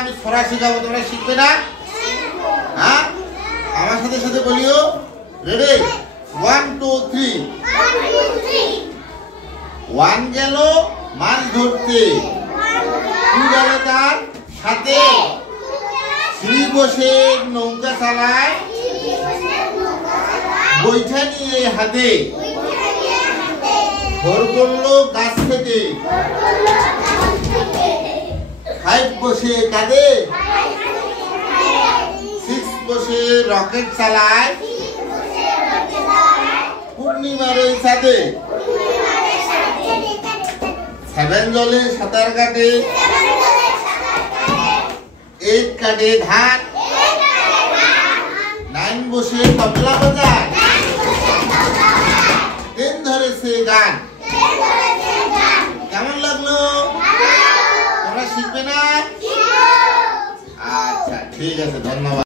আমি ছড়া শেখাবো, তোমরা শিখবে না? হ্যাঁ, আমার সাথে সাথে বলিও। রেডি? 1 2 3। 1 গেল মাছ ধরতে, 2 গেল তার সাথে, 3 বসে নৌকা চালায় বৈঠা নিয়ে হাতে, 4 করলো গাছ থেকে, 5 বসে কাঁদে, 6 বসে রকেট চালায় পূর্ণিমার ওই চাঁদে, 7 জলে সাঁতার কাটে, 8 কাটে ধান, 9 বসে তবলা বাজায়, 10 ধরেছে গান। কেমন লাগলো? তোমরা শিখবে না? আচ্ছা, ঠিক আছে, ধন্যবাদ।